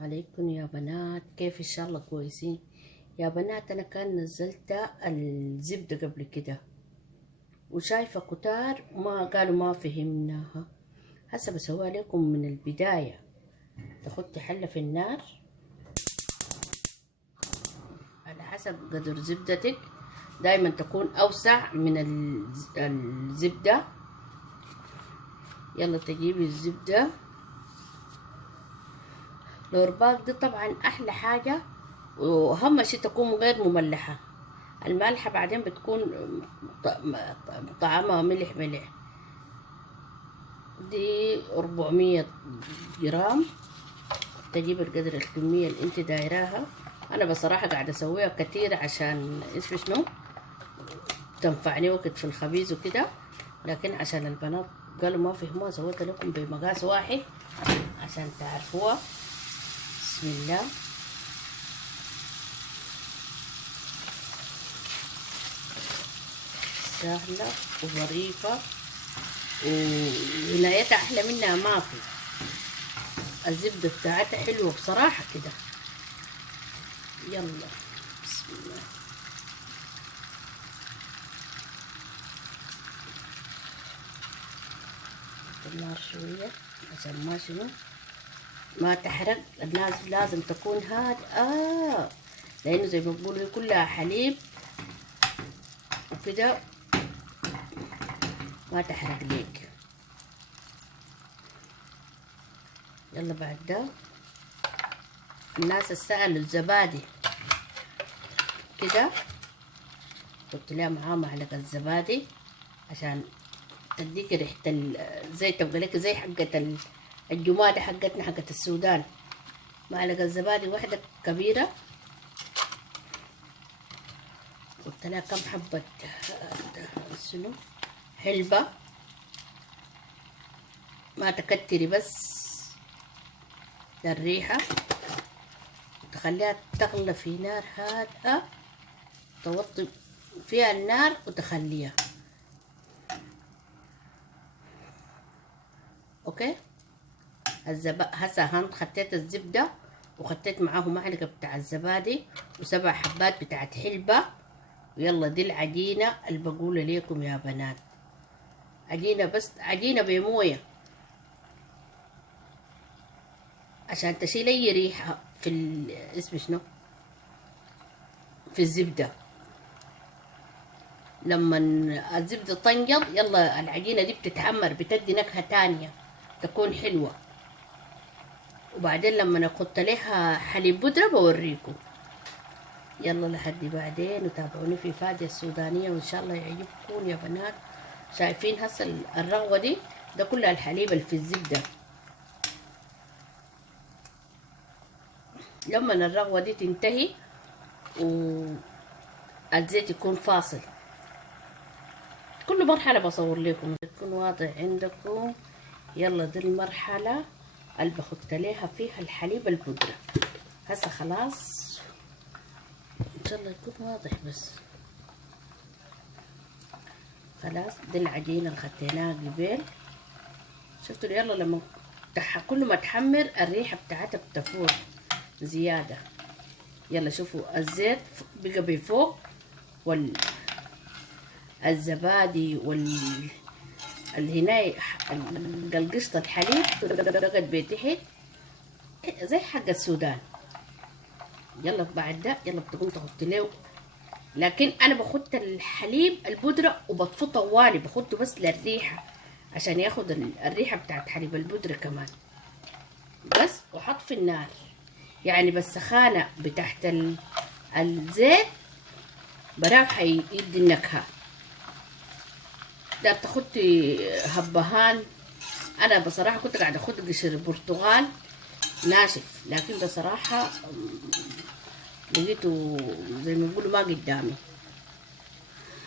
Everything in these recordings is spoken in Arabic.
عليكم يا بنات، كيف؟ ان شاء الله كويسين يا بنات. انا كان نزلت الزبدة قبل كده وشايفة كتار ما قالوا ما فهمناها. هسه بسويها لكم من البداية. تحطي حلة في النار على حسب قدر زبدتك، دايما تكون اوسع من الزبدة. يلا تجيبي الزبدة. الورباك دي طبعا احلى حاجة، واهم شي تكون غير مملحة. المالحة بعدين بتكون طعمها ملح ملح. دي 400 جرام. تجيب القدر الكمية اللي انت دايراها. انا بصراحة قاعدة اسويها كتير عشان اسمه شنو تنفعني وقت في الخبيز وكده، لكن عشان البنات قالوا ما فهموها سويت لكم بمقاس واحد عشان تعرفوها. بسم الله. سهلة وظريفة وعنايتها أحلى منها ما في. الزبدة بتاعتها حلوة بصراحة كده. يلا بسم الله. النار شوية عشان ما شنو ما تحرق. الناس لازم تكون هادئة لأنه زي ما بقولوا كلها حليب وكده ما تحرق ليك. يلا بعد ده الناس سألوا الزبادي كده، حط لها معاه معلقة زبادي عشان تديك ريحة الزيت، تبقى لك زي حقة الجمادة حقتنا حقة السودان. معلقة زبادي واحدة كبيرة. قلت لها كم حبة شنو حلبة، ما تكتري بس للريحة. تخليها تغلى في نار هادئة، توطي فيها النار وتخليها. اوكي. هسه هان خطيت الزبدة وخطيت معاه معلقة بتاع الزبادي و7 حبات بتاعت حلبة. ويلا دي العجينة اللي بقولها ليكم يا بنات. عجينة بس عجينة بموية عشان تشيل اي ريحة في اسم شنو في الزبدة. لما الزبدة تنجض يلا العجينة دي بتتحمر، بتدي نكهة تانية تكون حلوة. وبعدين لما نحط لها حليب بودرة بوريكم. يلا لحد بعدين وتابعوني في فادية السودانية وإن شاء الله يعجبكم يا بنات. شايفين هسه الرغوة دي ده كلها الحليب اللي في الزبدة. لما الرغوة دي تنتهي والزيت يكون فاصل، كل مرحلة بصور لكم تكون واضح عندكم. يلا دي المرحلة اللي بحط ليها فيها الحليب البودرة. هسه خلاص ان شاء الله يكون واضح بس. خلاص دي العجينة اللي خديناها قبل. شفتوا؟ يلا لما كل ما تحمر الريحة بتاعتها بتفور زيادة. يلا شوفوا الزيت بقى بفوق والزبادي الهناي قلقشة الحليب بقت بتحت زي حق السودان. يلا بعد ده يلا بتقوم تحط له، لكن انا بحط الحليب البودرة وبطفيه طوالي، بحطه بس للريحة عشان ياخد الريحة بتاعت حليب البودرة كمان بس. وحط في النار يعني بالسخانة بتاعت الزيت براه حيدي النكهة. ده تاخدي هبهان. انا بصراحة كنت قاعدة اخد قشر برتقال ناشف، لكن بصراحة لقيته زي ما بيقولوا ما قدامي.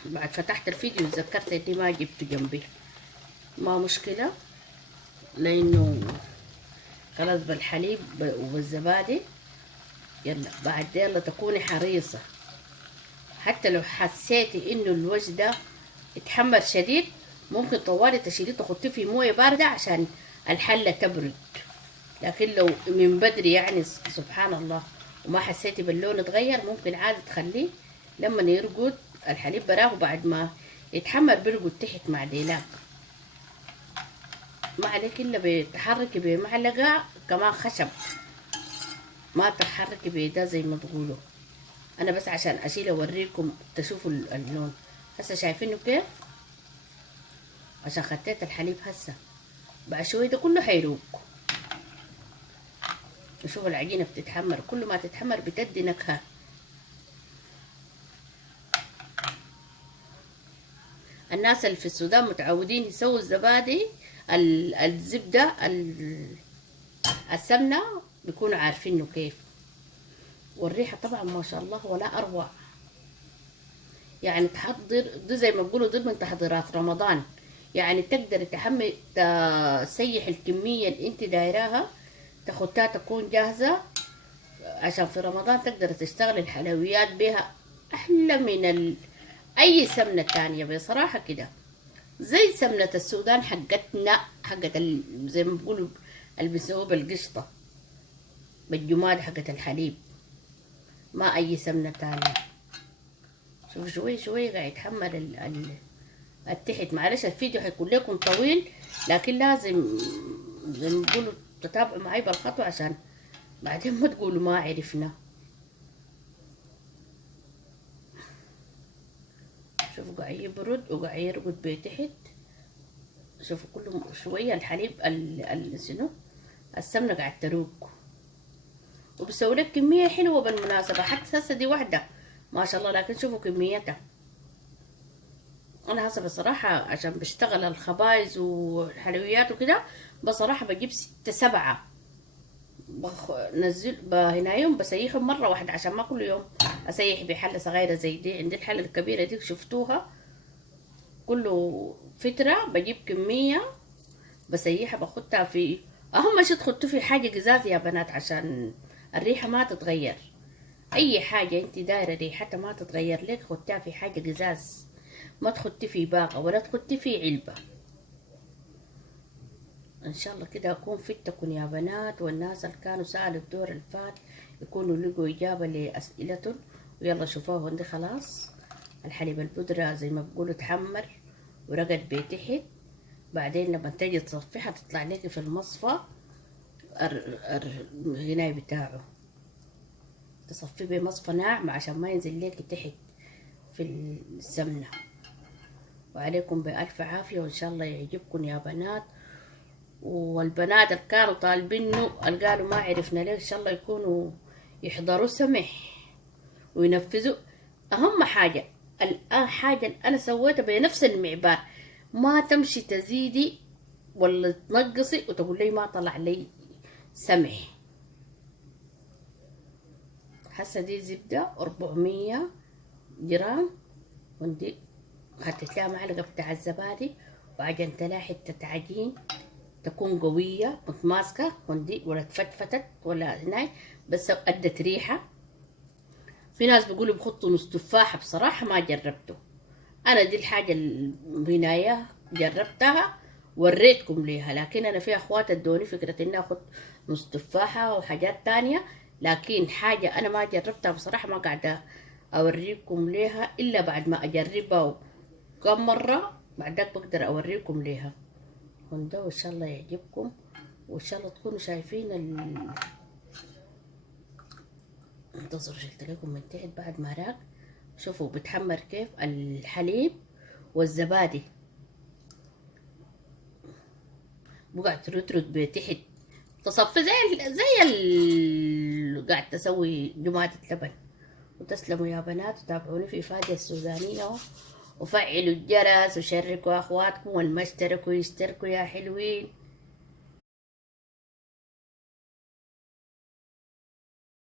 بعد فتحت الفيديو اتذكرت اني ما جبته جنبي. ما مشكلة لانه خلاص بالحليب وبالزبادي. يلا بعد يلا تكوني حريصة، حتى لو حسيتي انه الوجه ده اتحمر شديد ممكن طوالي تشيليه تحطيه في موية باردة عشان الحلة تبرد. لكن لو من بدري يعني سبحان الله وما حسيتي باللون اتغير، ممكن عادي تخليه لما يرقد الحليب براه، بعد ما يتحمر بيرقد تحت مع ديلاك. ما عليك الا بتحركي بمعلقه كمان خشب، ما تحركي بيدا زي ما تقولوا. انا بس عشان اشيل اوريكم تشوفوا اللون. هسه شايفينه كيف؟ عشان خطيت الحليب هسه، بعد شويه ده كله حيروق. شوفوا العجينه بتتحمر، كل ما تتحمر بتدي نكهه. الناس اللي في السودان متعودين يسووا الزبادي الزبده السمنه، بيكونوا عارفينه كيف. والريحه طبعا ما شاء الله ولا اروع. يعني تحضر دي زي ما بيقولوا ضمن تحضيرات رمضان. يعني تقدر تسيح الكميه اللي انت دايراها، تاخدها تكون جاهزه عشان في رمضان تقدر تشتغل الحلويات بها احلى من اي سمنه تانية بصراحه كده. زي سمنه السودان حقتنا، حقت زي ما بيقولوا اللي بيسووها بالقشطه بالجماد حقت الحليب، ما اي سمنه تانية. شوف شوي شوي قاعد يتحمر التحت. معلش الفيديو حيكون لكم طويل، لكن لازم زي ما بيقولوا تتابعوا معي بالخطوة عشان بعدين ما تقولوا ما عرفنا. شوفوا قاعد يبرد وقاعد يرقد بتحت. شوفوا كل شوية الحليب شنو السمنة قاعد تروق، وبسوي لك كمية حلوة بالمناسبة. حتى هسه دي واحدة ما شاء الله، لكن شوفوا كميتها. انا هسه بصراحة عشان بشتغل الخبايز والحلويات وكده، بصراحة بجيب 6 7 نزل هنايم بسيحهم مرة واحدة، عشان ما كل يوم اسيح بحلة صغيرة زي دي. عندي الحلة الكبيرة دي شفتوها، كله فترة بجيب كمية بسيحها بخدها في. اهم شي تحطوا في حاجة قزاز يا بنات عشان الريحة ما تتغير. اي حاجة انت دايرة ريحتها ما تتغير لك خدتها في حاجة قزاز، ما تخدي في باقة ولا تخدي في علبة. ان شاء الله كده اكون فدتكم يا بنات، والناس اللي كانوا سألوا الدور اللي فات يكونوا لقوا اجابة لاسئلتهم. ويلا شوفوه عندي خلاص الحليب البودرة زي ما بقولوا تحمر ورقد بتحت. بعدين لما تجي تصفيها تطلع لك في المصفى الغناي بتاعه، تصفيه بمصفى ناعم عشان ما ينزل لك تحت في السمنة. وعليكم بألف عافية، وإن شاء الله يعجبكم يا بنات. والبنات اللي كانوا طالبينه اللي قالوا ما عرفنا ليه، إن شاء الله يكونوا يحضروا سمح وينفذوا. أهم حاجة الآن حاجة اللي أنا سويتها بنفس المعبار، ما تمشي تزيدي ولا تنقصي وتقول لي ما طلع لي سمح. هسه دي زبدة 400 جرام، ودي خدت لها معلقة بتاع الزبادي، وعجنت لها حتة عجين تكون قوية متماسكة، ودي ولا تفتفتت ولا هناي، بس أدت ريحة. في ناس بيقولوا بخطوا نص تفاحة، بصراحة ما جربته. أنا دي الحاجة البناية جربتها وريتكم ليها، لكن أنا في أخوات ادوني فكرة إني أخد نص تفاحة وحاجات تانية، لكن حاجة أنا ما جربتها بصراحة ما قاعدة أوريكم ليها إلا بعد ما أجربها كم مرة، بعدك بقدر أوريكم ليها. وده وإن شاء الله يعجبكم، وإن شاء الله تكونوا شايفين انتظروا شلت لكم من تحت بعد ما راق. شوفوا بتحمر كيف الحليب والزبادي، بقع ترترد بتحت تصفي زي قاعد تسوي جماعة اللبن. وتسلموا يا بنات، وتابعوني في فادية السودانية، وفعلوا الجرس وشاركوا أخواتكم، والما اشتركوا يشتركوا يا حلوين.